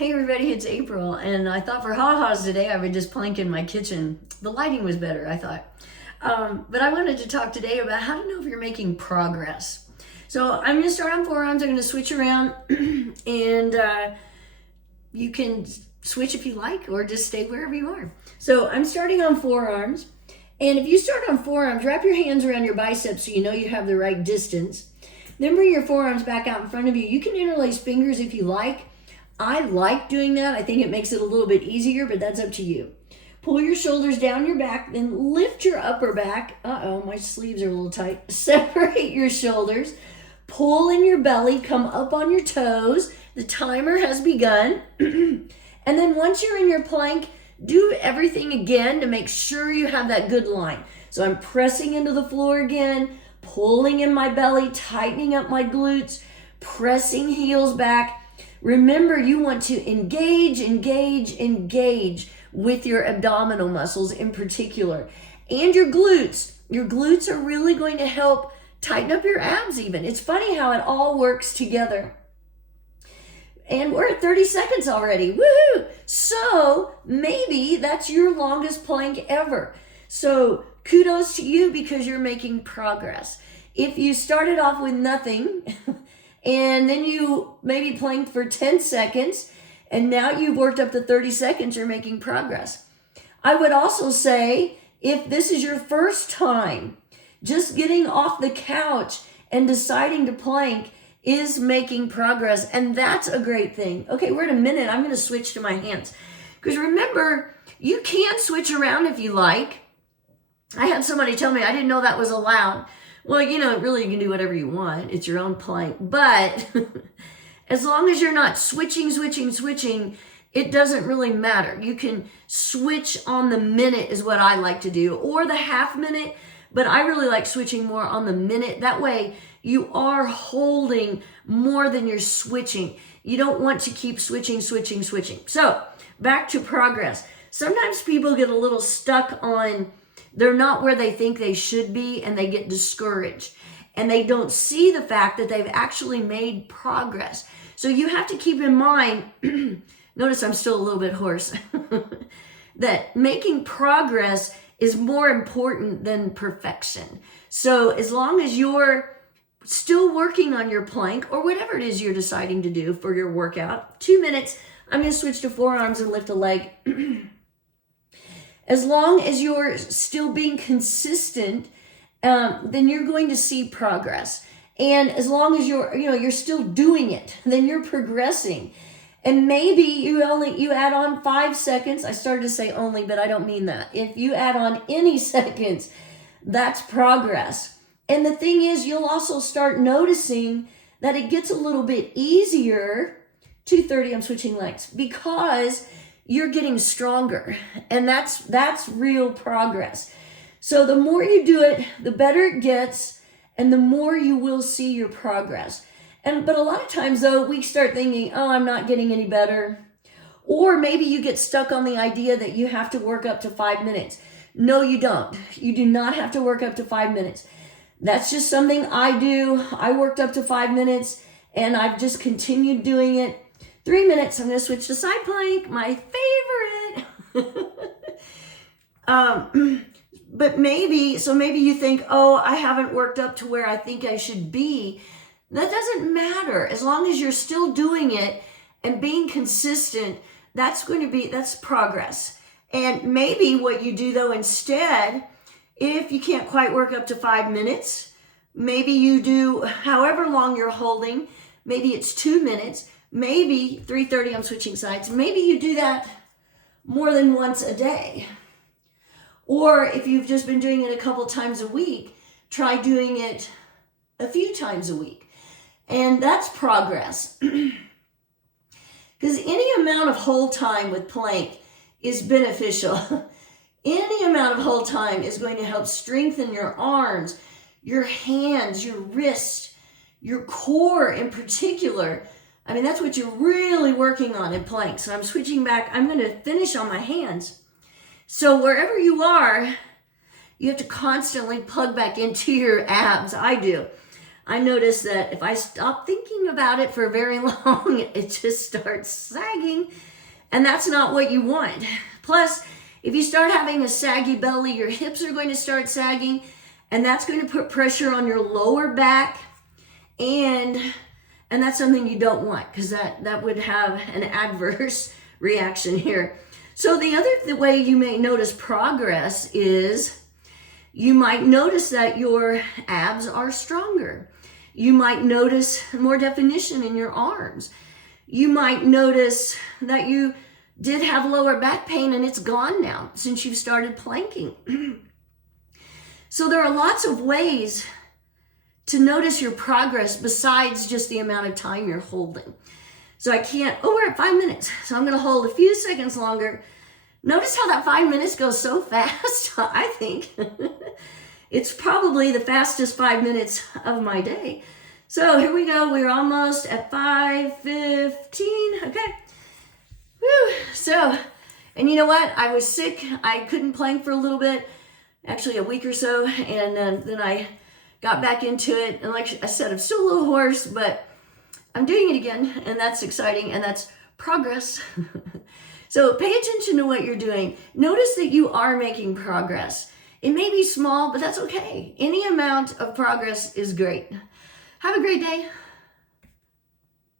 Hey everybody, it's April, and I thought for ha-has today I would just plank in my kitchen. The lighting was better, I thought. But I wanted to talk today about how to know if you're making progress. So I'm going to start on forearms. I'm going to switch around, and you can switch if you like, or just stay wherever you are. So I'm starting on forearms, and if you start on forearms, wrap your hands around your biceps so you know you have the right distance. Then bring your forearms back out in front of you. You can interlace fingers if you like. I like doing that. I think it makes it a little bit easier, but that's up to you. Pull your shoulders down your back, then lift your upper back. Uh-oh, my sleeves are a little tight. Separate your shoulders. Pull in your belly, come up on your toes. The timer has begun. And then once you're in your plank, do everything again to make sure you have that good line. So I'm pressing into the floor again, pulling in my belly, tightening up my glutes, pressing heels back. Remember, you want to engage with your abdominal muscles in particular. And your glutes. Your glutes are really going to help tighten up your abs even. It's funny how it all works together. And we're at 30 seconds already. Woohoo! So maybe that's your longest plank ever. So kudos to you because you're making progress. If you started off with nothing and then you maybe planked for 10 seconds and now you've worked up to 30 seconds, you're making progress. I would also say if this is your first time, just getting off the couch and deciding to plank is making progress, and that's a great thing. Okay, we're at a minute. I'm going to switch to my hands. Because remember, you can switch around if you like. I had somebody tell me I didn't know that was allowed. Well, really you can do whatever you want. It's your own plank. But as long as you're not switching, it doesn't really matter. You can switch on the minute is what I like to do, or the half minute, but I really like switching more on the minute. That way you are holding more than you're switching. You don't want to keep switching. So back to progress. Sometimes people get a little stuck on they're not where they think they should be, and they get discouraged. And they don't see the fact that they've actually made progress. So you have to keep in mind, notice I'm still a little bit hoarse, that making progress is more important than perfection. So as long as you're still working on your plank or whatever it is you're deciding to do for your workout, 2 minutes, I'm going to switch to forearms and lift a leg. As long as you're still being consistent, then you're going to see progress. And as long as you're still doing it, then you're progressing. And maybe you add on 5 seconds. I started to say only, but I don't mean that. If you add on any seconds, that's progress. And the thing is, you'll also start noticing that it gets a little bit easier. 2:30, I'm switching legs, because you're getting stronger, and that's real progress. So the more you do it, the better it gets, and the more you will see your progress. But a lot of times though, we start thinking, oh, I'm not getting any better. Or maybe you get stuck on the idea that you have to work up to 5 minutes. No, you don't. You do not have to work up to 5 minutes. That's just something I do. I worked up to 5 minutes, and I've just continued doing it. 3 minutes, I'm going to switch to side plank, my favorite. But maybe you think, oh, I haven't worked up to where I think I should be. That doesn't matter. As long as you're still doing it and being consistent, that's progress. And maybe what you do though instead, if you can't quite work up to 5 minutes, maybe you do however long you're holding, maybe it's 2 minutes, maybe 3:30, I'm switching sides. Maybe you do that more than once a day. Or if you've just been doing it a couple times a week, try doing it a few times a week. And that's progress. Because any amount of hold time with plank is beneficial. Any amount of hold time is going to help strengthen your arms, your hands, your wrists, your core in particular. I mean, that's what you're really working on in plank. So I'm switching back. I'm going to finish on my hands. So wherever you are, you have to constantly plug back into your abs. I do. I notice that if I stop thinking about it for very long, it just starts sagging. And that's not what you want. Plus, if you start having a saggy belly, your hips are going to start sagging, and that's going to put pressure on your lower back. And that's something you don't want, because that would have an adverse reaction here. So the way you may notice progress is you might notice that your abs are stronger. You might notice more definition in your arms. You might notice that you did have lower back pain and it's gone now since you've started planking. So there are lots of ways to notice your progress besides just the amount of time you're holding. So we're at 5 minutes. So I'm going to hold a few seconds longer. Notice how that 5 minutes goes so fast. I think it's probably the fastest 5 minutes of my day. So here we go. We're almost at 5:15. Okay. Whew. So, and you know what? I was sick. I couldn't plank for a little bit, actually a week or so. And then I got back into it. And like I said, I'm still a little hoarse, but I'm doing it again. And that's exciting. And that's progress. So pay attention to what you're doing. Notice that you are making progress. It may be small, but that's okay. Any amount of progress is great. Have a great day.